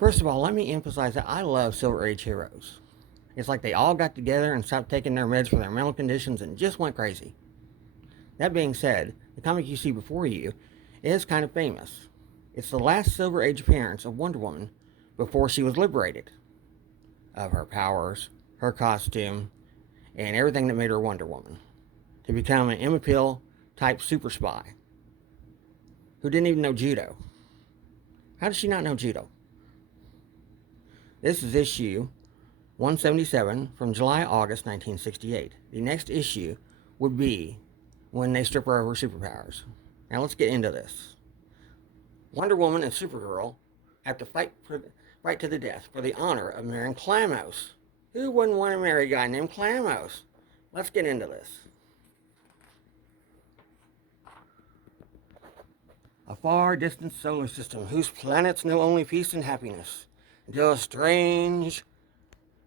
First of all, let me emphasize that I love Silver Age heroes. It's like they all got together and stopped taking their meds for their mental conditions and just went crazy. That being said, the comic you see before you is kind of famous. It's the last Silver Age appearance of Wonder Woman before she was liberated of her powers, her costume, and everything that made her Wonder Woman to become an immortal type super spy who didn't even know judo. How did she not know judo? This is issue 177 from July-August 1968. The next issue would be when they strip her of her superpowers. Now let's get into this. Wonder Woman and Supergirl have to fight to the death for the honor of marrying Klamos. Who wouldn't want to marry a guy named Klamos? Let's get into this. A far distant solar system whose planets know only peace and happiness, until a strange,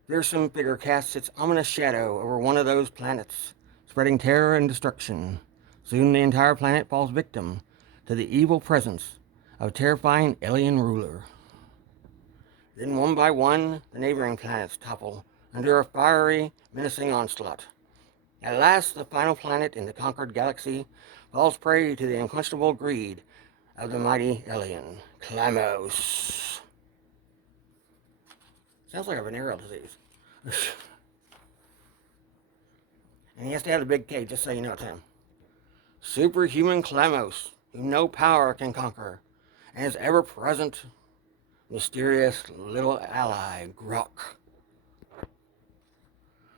fearsome figure casts its ominous shadow over one of those planets, spreading terror and destruction. Soon the entire planet falls victim to the evil presence of a terrifying alien ruler. Then one by one, the neighboring planets topple under a fiery, menacing onslaught. At last, the final planet in the conquered galaxy falls prey to the unquestionable greed of the mighty alien, Klamos. Sounds like a venereal disease. And he has to have a big K, just so you know it's him. Superhuman Klamos, whom no power can conquer, and his ever-present, mysterious little ally, Grok.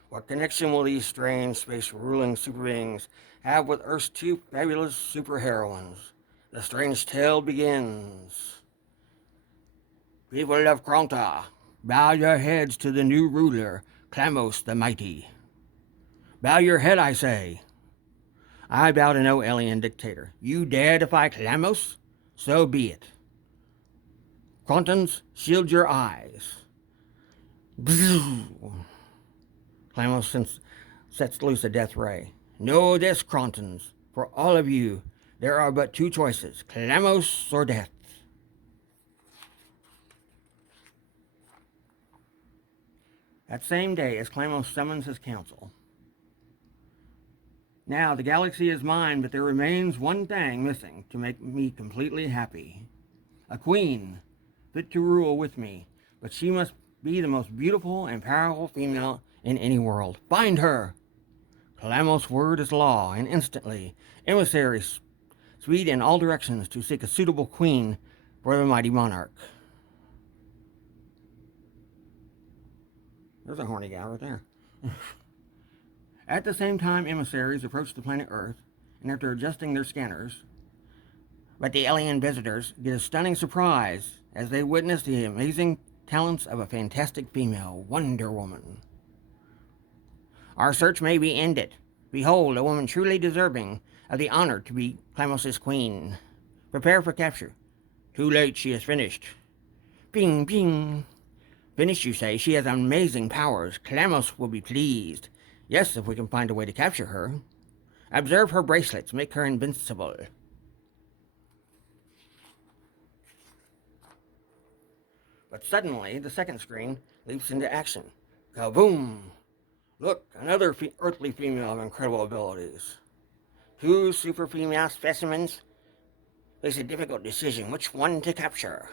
What connection will these strange, space-ruling super beings have with Earth's two fabulous superheroines? The strange tale begins. People of Kronta, bow your heads to the new ruler, Klamos the Mighty. Bow your head, I say. I bow to no alien dictator. You dare defy Klamos? So be it. Krontans, shield your eyes. Klamos sets loose a death ray. Know this, Krontans. For all of you, there are but two choices, Klamos or death. That same day, as Klamos summons his council. Now, the galaxy is mine, but there remains one thing missing to make me completely happy. A queen, fit to rule with me, but she must be the most beautiful and powerful female in any world. Find her! Klamos' word is law, and instantly, emissaries speed in all directions to seek a suitable queen for the mighty monarch. There's a horny guy right there. At the same time, emissaries approach the planet Earth, and after adjusting their scanners, but the alien visitors get a stunning surprise as they witness the amazing talents of a fantastic female, Wonder Woman. Our search may be ended. Behold, a woman truly deserving of the honor to be Klamos' queen. Prepare for capture. Too late, she is finished. Bing, bing. Finished, you say? She has amazing powers. Klamos will be pleased. Yes, if we can find a way to capture her. Observe her bracelets. Make her invincible. But suddenly, the second screen leaps into action. Kaboom! Look, another earthly female of incredible abilities. Two super female specimens face a difficult decision which one to capture.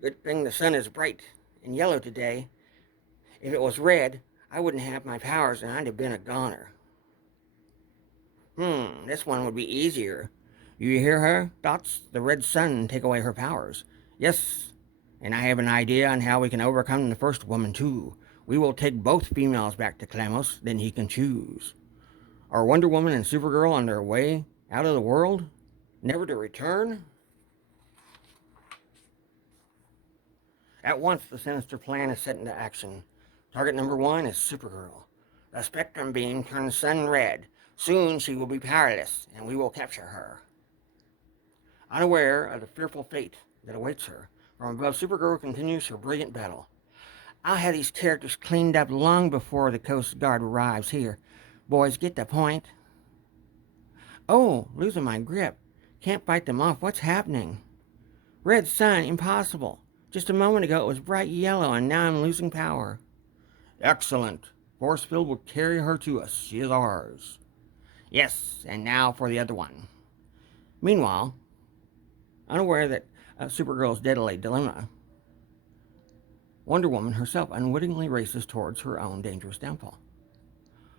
Good thing the sun is bright and yellow today. If it was red, I wouldn't have my powers and I'd have been a goner. This one would be easier. You hear her, Dots? The red sun take away her powers. Yes, and I have an idea on how we can overcome the first woman too. We will take both females back to Klamos, then he can choose. Are Wonder Woman and Supergirl on their way out of the world, never to return? At once, the sinister plan is set into action. Target number one is Supergirl. The spectrum beam turns sun red. Soon she will be powerless, and we will capture her. Unaware of the fearful fate that awaits her, from above, Supergirl continues her brilliant battle. I'll have these characters cleaned up long before the Coast Guard arrives here. Boys, get the point. Oh, losing my grip. Can't fight them off. What's happening? Red sun, impossible. Just a moment ago it was bright yellow, and now I'm losing power. Excellent. Force field will carry her to us. She is ours. Yes, and now for the other one. Meanwhile, unaware that Supergirl's deadly dilemma, Wonder Woman herself unwittingly races towards her own dangerous downfall.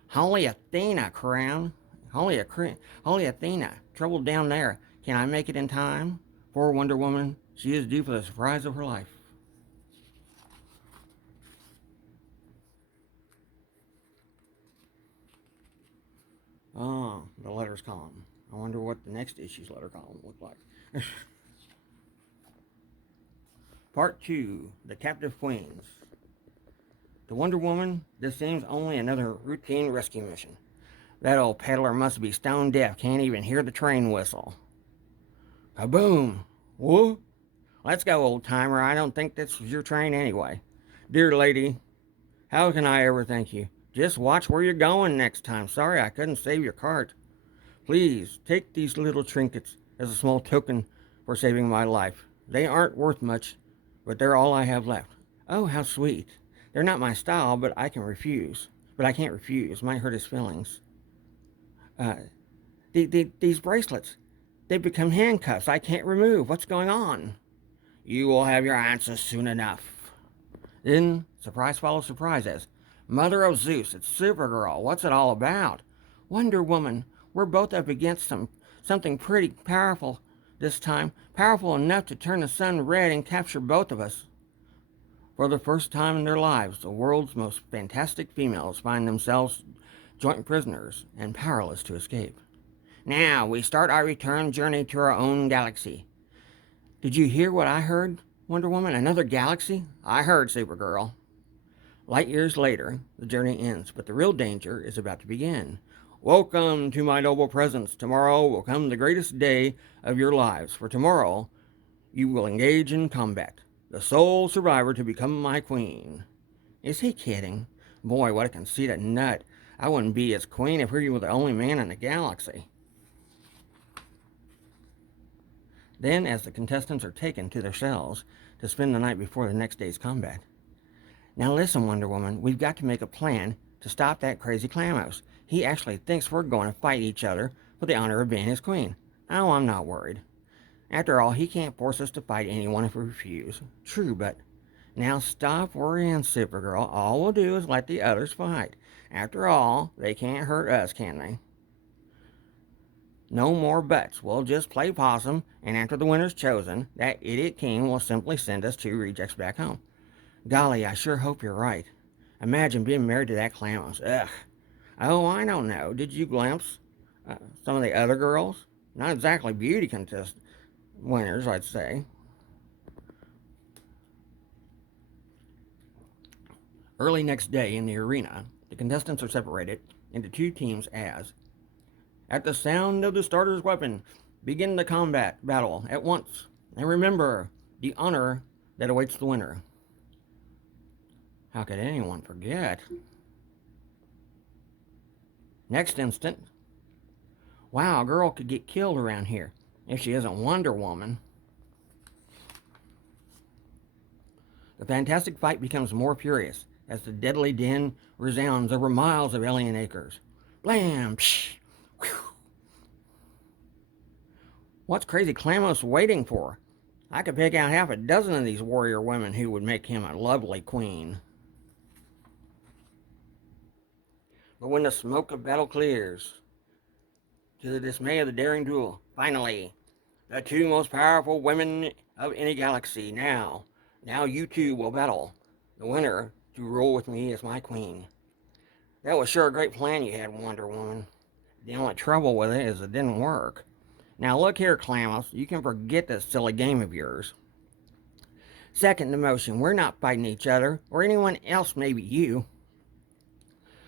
Holy Athena, Crown! Holy Athena! Trouble down there. Can I make it in time? Poor Wonder Woman. She is due for the surprise of her life. Oh, the letters column. I wonder what the next issue's letter column will look like. Part 2, The Captive Queens. To Wonder Woman, this seems only another routine rescue mission. That old peddler must be stone deaf, can't even hear the train whistle. Kaboom! Whoa! Let's go, old timer. I don't think this was your train anyway. Dear lady, how can I ever thank you? Just watch where you're going next time. Sorry I couldn't save your cart. Please, take these little trinkets as a small token for saving my life. They aren't worth much, but they're all I have left. Oh, how sweet. They're not my style, but I can't refuse. Might hurt his feelings. These bracelets, they've become handcuffs I can't remove. What's going on? You will have your answers soon enough. Then, surprise follows surprise as, Mother of Zeus, it's Supergirl. What's it all about? Wonder Woman, we're both up against something pretty powerful this time. Powerful enough to turn the sun red and capture both of us. For the first time in their lives, the world's most fantastic females find themselves joint prisoners and powerless to escape. Now, we start our return journey to our own galaxy. Did you hear what I heard, Wonder Woman? Another galaxy? I heard, Supergirl. Light years later, the journey ends, but the real danger is about to begin. Welcome to my noble presence. Tomorrow will come the greatest day of your lives, for tomorrow you will engage in combat. The sole survivor to become my queen. Is he kidding? Boy, what a conceited nut. I wouldn't be his queen if he were the only man in the galaxy. Then, as the contestants are taken to their cells to spend the night before the next day's combat. Now listen, Wonder Woman, we've got to make a plan to stop that crazy Klamos. He actually thinks we're going to fight each other for the honor of being his queen. Oh, I'm not worried. After all, he can't force us to fight anyone if we refuse. True, but now stop worrying, Supergirl. All we'll do is let the others fight. After all, they can't hurt us, can they? No more buts. We'll just play possum, and after the winner's chosen, that idiot king will simply send us 2 rejects back home. Golly, I sure hope you're right. Imagine being married to that Klamos. Ugh. Oh, I don't know. Did you glimpse some of the other girls? Not exactly beauty contest winners, I'd say. Early next day in the arena, the contestants are separated into 2 teams as, at the sound of the starter's weapon, begin the combat battle at once. And remember the honor that awaits the winner. How could anyone forget? Next instant, wow, a girl could get killed around here if she isn't Wonder Woman. The fantastic fight becomes more furious as the deadly din resounds over miles of alien acres. Blam! Psh! Whew. What's crazy Klamos waiting for? I could pick out half a dozen of these warrior women who would make him a lovely queen. But when the smoke of battle clears, to the dismay of the daring duel, finally, the 2 most powerful women of any galaxy. Now you 2 will battle. The winner to rule with me as my queen. That was sure a great plan you had, Wonder Woman. The only trouble with it is it didn't work. Now look here, Klamos, you can forget this silly game of yours. Second emotion, we're not fighting each other, or anyone else, maybe you.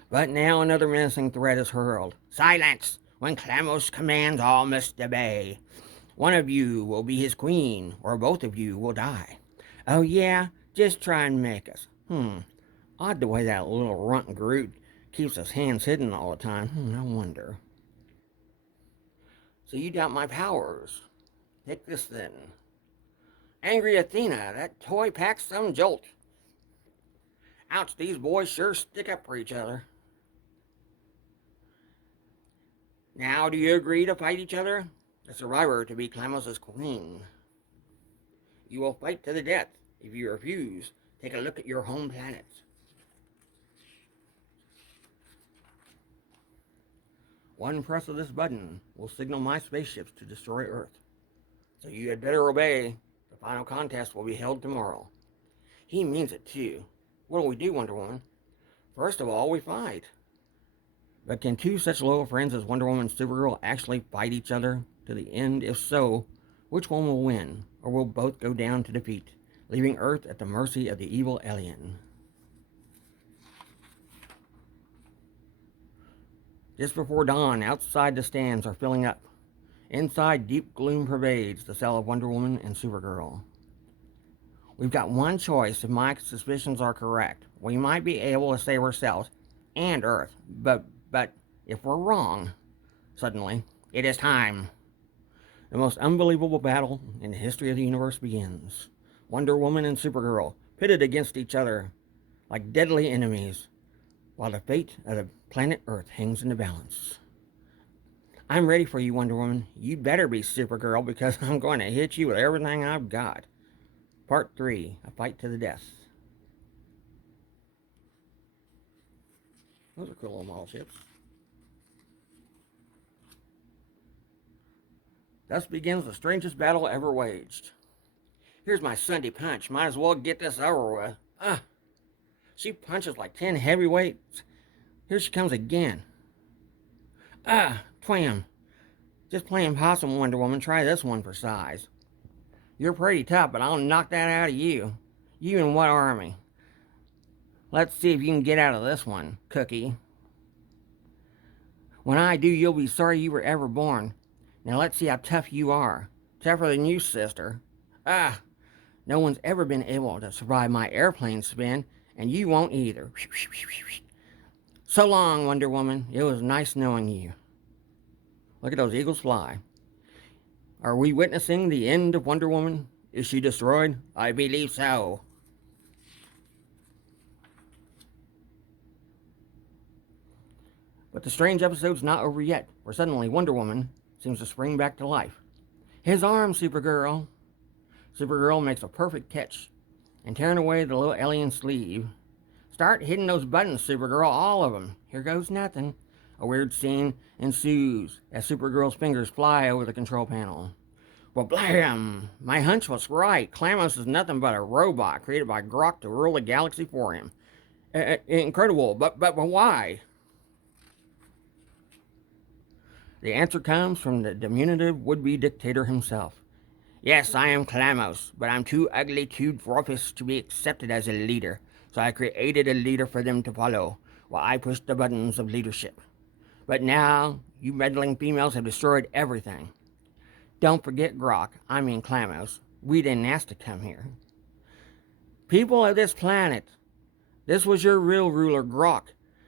But now another menacing threat is hurled. Silence! When Klamos commands, all must obey. One of you will be his queen, or both of you will die. Oh yeah? Just try and make us. Odd the way that little runt Groot keeps his hands hidden all the time. I wonder. So you doubt my powers. Take this then. Angry Athena, that toy packs some jolt. Ouch, these boys sure stick up for each other. Now, do you agree to fight each other? The survivor to be Klamos' queen. You will fight to the death. If you refuse, take a look at your home planet. One press of this button will signal my spaceships to destroy Earth. So you had better obey. The final contest will be held tomorrow. He means it too. What do we do, Wonder Woman? First of all, we fight. But can two such loyal friends as Wonder Woman and Supergirl actually fight each other to the end? If so, which one will win? Or will both go down to defeat, leaving Earth at the mercy of the evil alien? Just before dawn, outside the stands are filling up. Inside, deep gloom pervades the cell of Wonder Woman and Supergirl. We've got one choice if my suspicions are correct. We might be able to save ourselves and Earth, but if we're wrong, suddenly, it is time. The most unbelievable battle in the history of the universe begins. Wonder Woman and Supergirl pitted against each other like deadly enemies, while the fate of the planet Earth hangs in the balance. I'm ready for you, Wonder Woman. You better be Supergirl, because I'm going to hit you with everything I've got. Part 3, A Fight to the Death. Those are cool little model ships. Thus begins the strangest battle ever waged. Here's my Sunday punch. Might as well get this over with. She punches like 10 heavyweights. Here she comes again. Twam. Just playing possum, Wonder Woman. Try this one for size. You're pretty tough, but I'll knock that out of you. You in what army? Let's see if you can get out of this one, Cookie. When I do, you'll be sorry you were ever born. Now let's see how tough you are. Tougher than you, sister. No one's ever been able to survive my airplane spin, and you won't either. So long, Wonder Woman. It was nice knowing you. Look at those eagles fly. Are we witnessing the end of Wonder Woman? Is she destroyed? I believe so. But the strange episode's not over yet, where suddenly Wonder Woman seems to spring back to life. His arm, Supergirl. Supergirl makes a perfect catch and tearing away the little alien sleeve. Start hitting those buttons, Supergirl, all of them. Here goes nothing. A weird scene ensues as Supergirl's fingers fly over the control panel. Well, blam! My hunch was right. Klamos is nothing but a robot created by Grok to rule the galaxy for him. Incredible, but why? The answer comes from the diminutive would-be dictator himself. Yes, I am Klamos, but I'm too ugly, too dwarfish to be accepted as a leader, so I created a leader for them to follow, while I pushed the buttons of leadership. But now, you meddling females have destroyed everything. Don't forget Grok, I mean Klamos. We didn't ask to come here. People of this planet, this was your real ruler, Grok,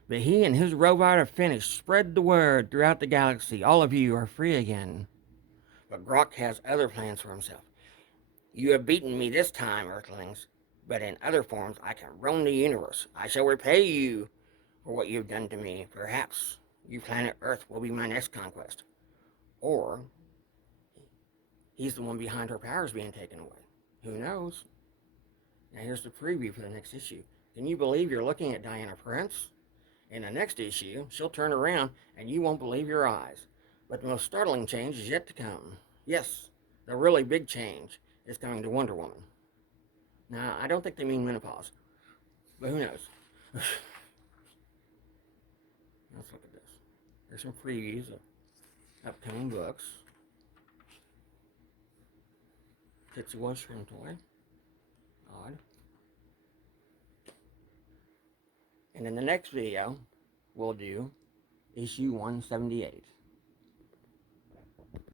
but he and his robot are finished. Spread the word throughout the galaxy. All of you are free again. But Grok has other plans for himself. You have beaten me this time, Earthlings, but in other forms I can roam the universe. I shall repay you for what you've done to me. Perhaps you planet Earth will be my next conquest. Or he's the one behind her powers being taken away. Who knows? Now here's the preview for the next issue. Can you believe you're looking at Diana Prince? In the next issue, she'll turn around and you won't believe your eyes. But the most startling change is yet to come. Yes, the really big change is coming to Wonder Woman. Now, I don't think they mean menopause, but who knows? Let's look at this. There's some previews of upcoming books. Tetsuo Shrimp Toy. Odd. And in the next video, we'll do issue 178.